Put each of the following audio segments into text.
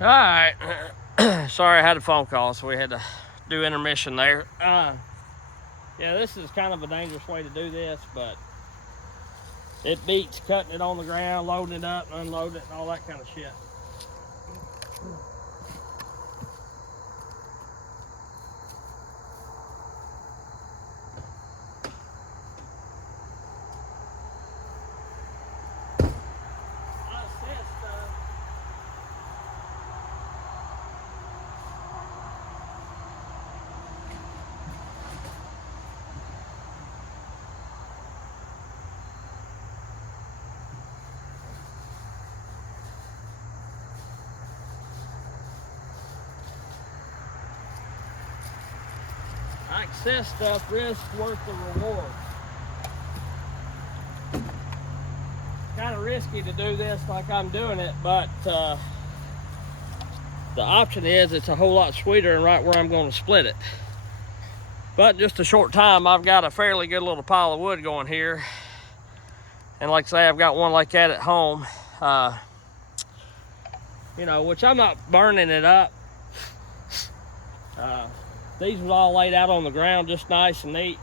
All right. Sorry, I had a phone call, so we had to do intermission there. Yeah, this is kind of a dangerous way to do this, but it beats cutting it on the ground, loading it up, unloading it, and all that kind of shit. Access stuff, risk worth the reward. Kind of risky to do this like I'm doing it, but the option is it's a whole lot sweeter and right where I'm going to split it. But in just a short time, I've got a fairly good little pile of wood going here. And like I say, I've got one like that at home. You know, which I'm not burning it up. These was all laid out on the ground just nice and neat.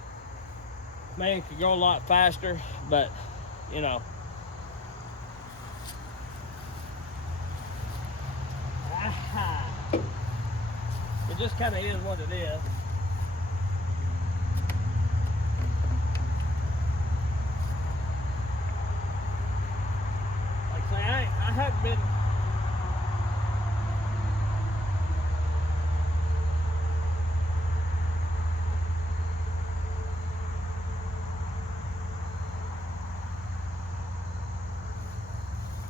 Man, could go a lot faster, but you know. It just kind of is what it is. Like I say, I haven't been.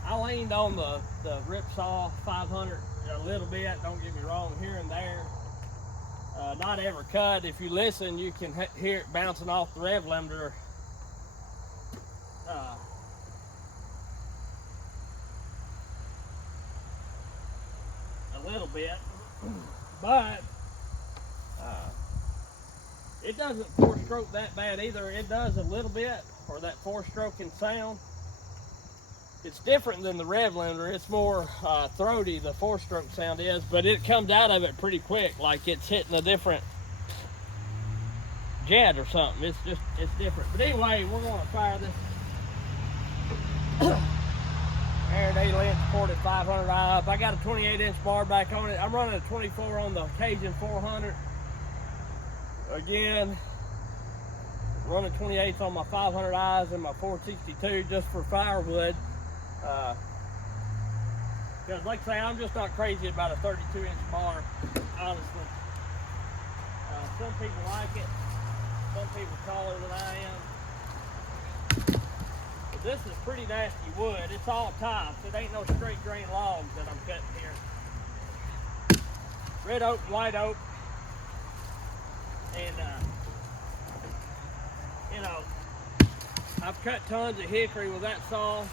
I leaned on the Ripsaw 500 a little bit, don't get me wrong, here and there. Not every cut. If you listen, you can hear it bouncing off the rev limiter. A little bit, but it doesn't four stroke that bad either. It does a little bit, or that four stroking sound. It's different than the rev limiter. It's more throaty, the four stroke sound is, but it comes out of it pretty quick, like it's hitting a different jet or something. It's different. But anyway, we're going to fire this Faraday length 4500 up. I got a 28-inch bar back on it. I'm running a 24 on the Cajun 400. Again, running 28s on my 500 eyes and my 462 just for firewood. Because like I say, I'm just not crazy about a 32-inch bar, honestly. Some people like it. Some people taller than I am. But this is pretty nasty wood. It's all tops. It ain't no straight grain logs that I'm cutting here. Red oak, white oak. And, you know, I've cut tons of hickory with that saw,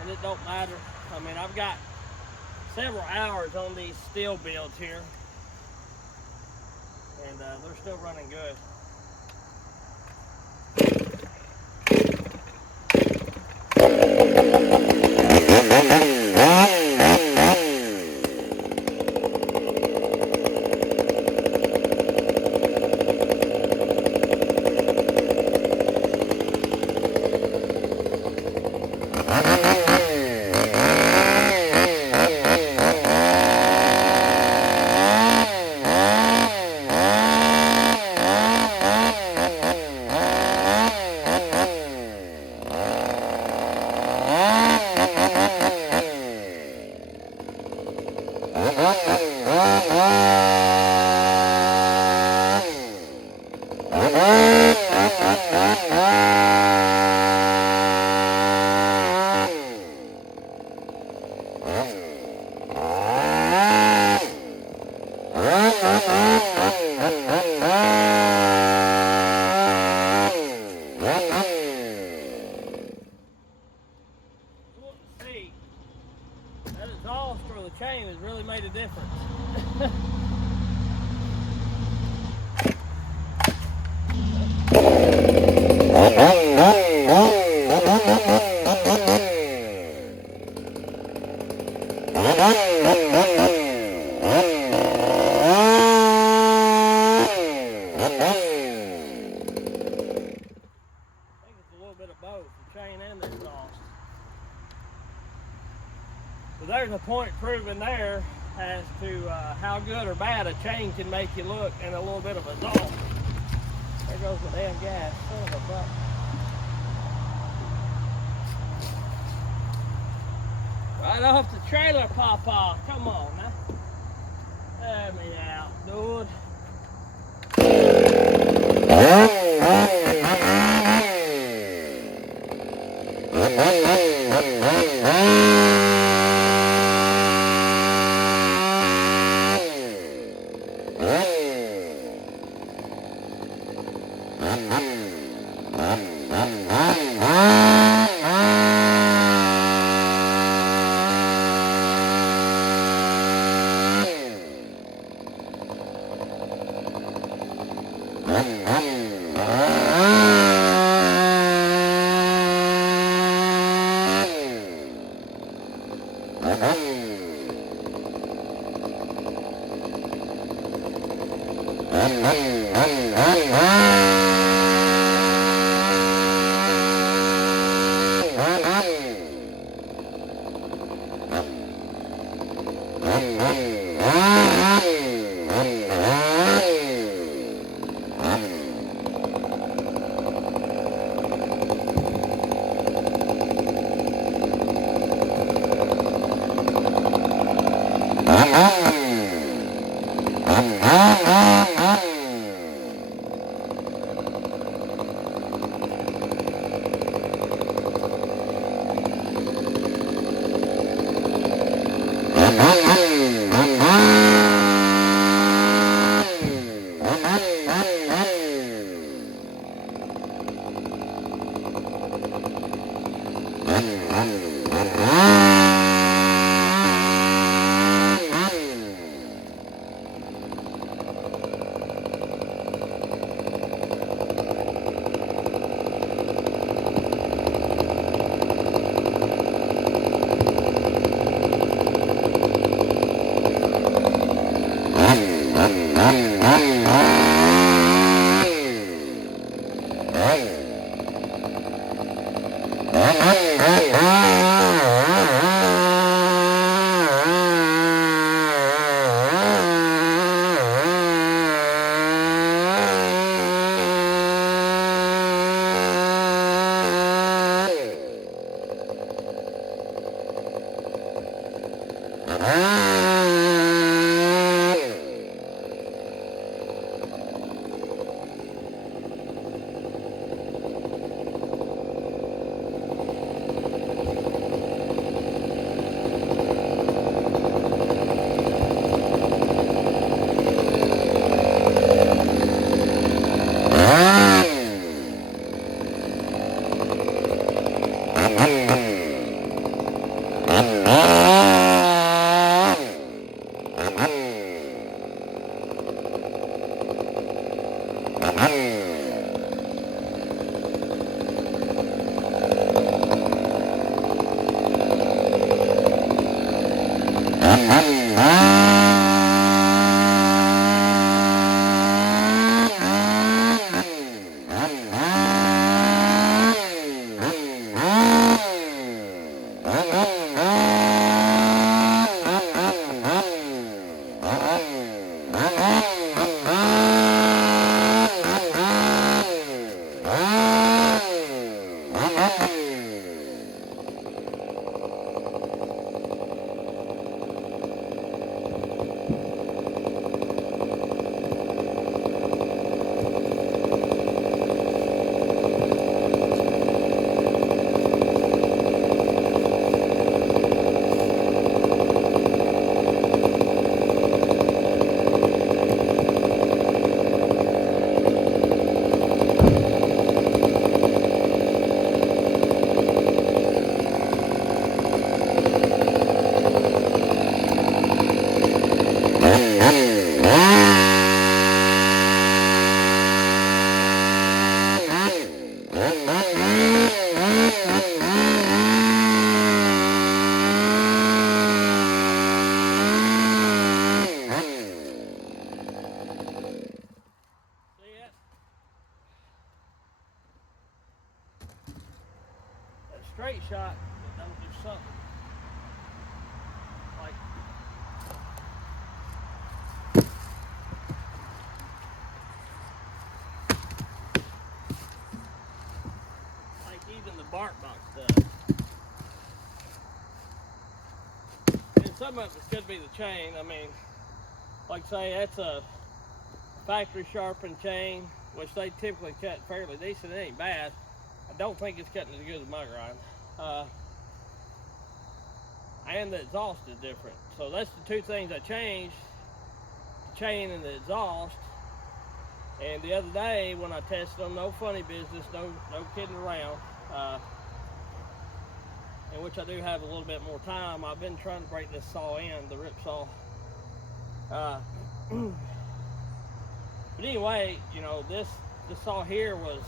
and it don't matter. I mean, I've got several hours on these steel builds here, and they're still running good. That exhaust or the chain has really made a difference. A little bit of both, the chain and the exhaust. So there's a point proven there as to how good or bad a chain can make you look, and a little bit of exhaust. There goes the damn gas. Son of a buck. Right off the trailer, Pawpaw. Come on now. Let me out, dude. shot that don't do something. Like even the bark box does. And some of it could be the chain. I mean, like say that's a factory sharpened chain, which they typically cut fairly decent. It ain't bad. I don't think it's cutting as good as my grind. And the exhaust is different. So that's the two things I changed, the chain and the exhaust. And the other day when I tested them, no funny business, no kidding around, in which I do have a little bit more time. I've been trying to break this saw in, the rip saw. But anyway, you know, this saw here was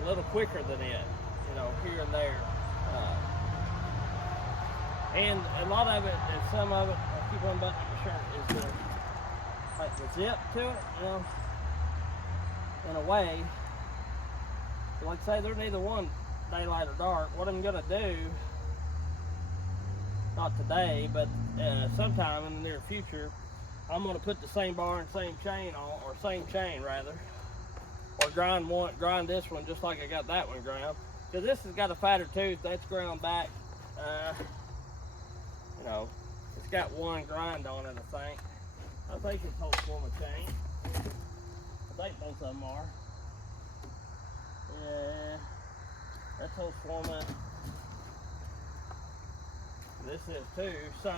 a little quicker than it, you know, here and there. And a lot of it, and some of it, I keep unbuttoning my shirt, is like the zip to it, you know, in a way. Like say they're neither one daylight or dark. What I'm gonna do, not today, but sometime in the near future, I'm gonna put the same bar and same chain on, or same chain rather, or grind this one just like I got that one ground. Because this has got a fatter tooth, that's ground back. You know, it's got one grind on it, I think it's whole form of chain. I think both of them are. Yeah, that's whole form of. This is too, so.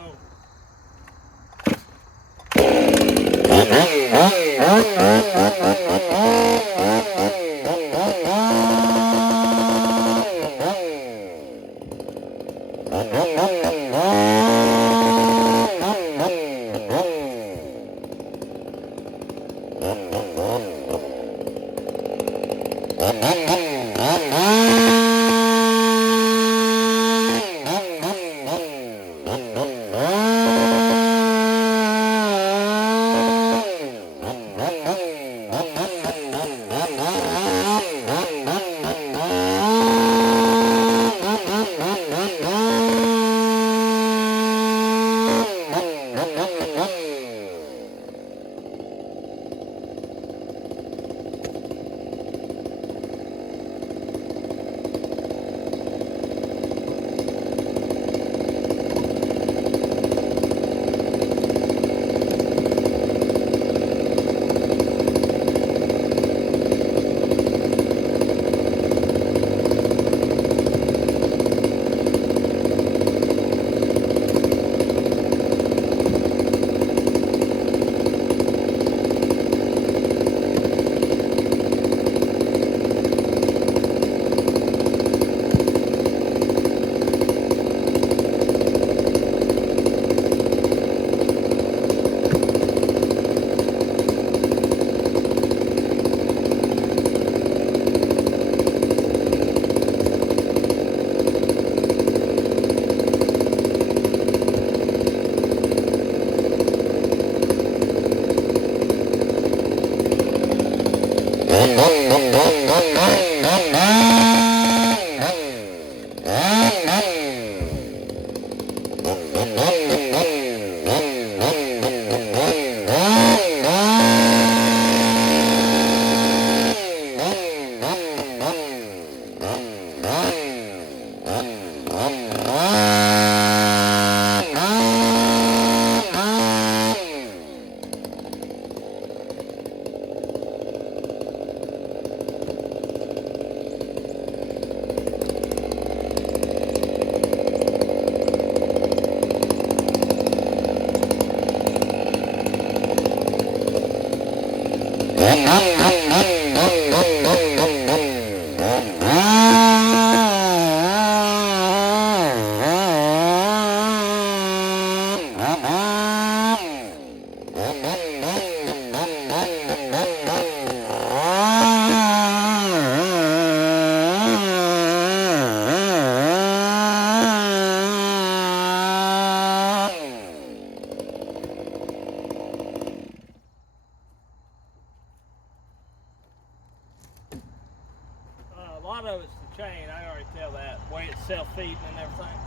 self-feeding and everything.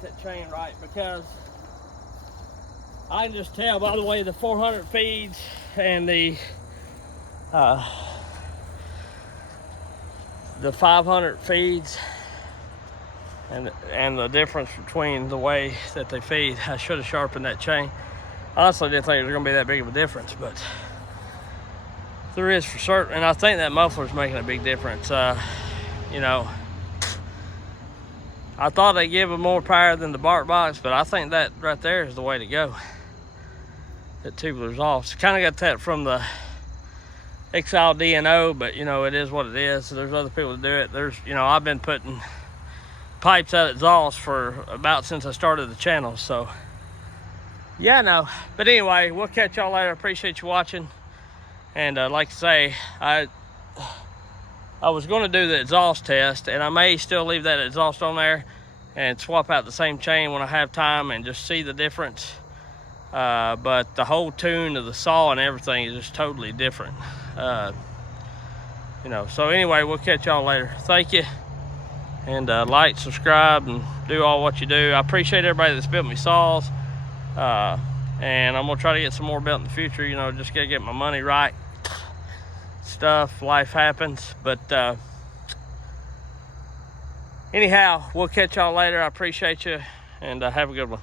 get that chain right, because I can just tell by the way the 400 feeds and the 500 feeds, and the difference between the way that they feed. I should have sharpened that chain. Honestly, didn't think it was going to be that big of a difference, but there is for certain. And I think that muffler is making a big difference. You know, I thought they give them more power than the bark box, but I think that right there is the way to go. That tubular exhaust. Kind of got that from the STIHL DNO, but you know, it is what it is. So there's other people that do it. There's, you know, I've been putting pipes out exhaust for about since I started the channel. So yeah, no. But anyway, we'll catch y'all later. Appreciate you watching. And like I say, I was going to do the exhaust test, and I may still leave that exhaust on there and swap out the same chain when I have time and just see the difference. But the whole tune of the saw and everything is just totally different. You know, so anyway, we'll catch y'all later. Thank you. And like, subscribe, and do all what you do. I appreciate everybody that's built me saws. And I'm gonna try to get some more built in the future. You know, just gotta get my money right. Stuff, life happens. But anyhow, we'll catch y'all later. I appreciate you, and have a good one.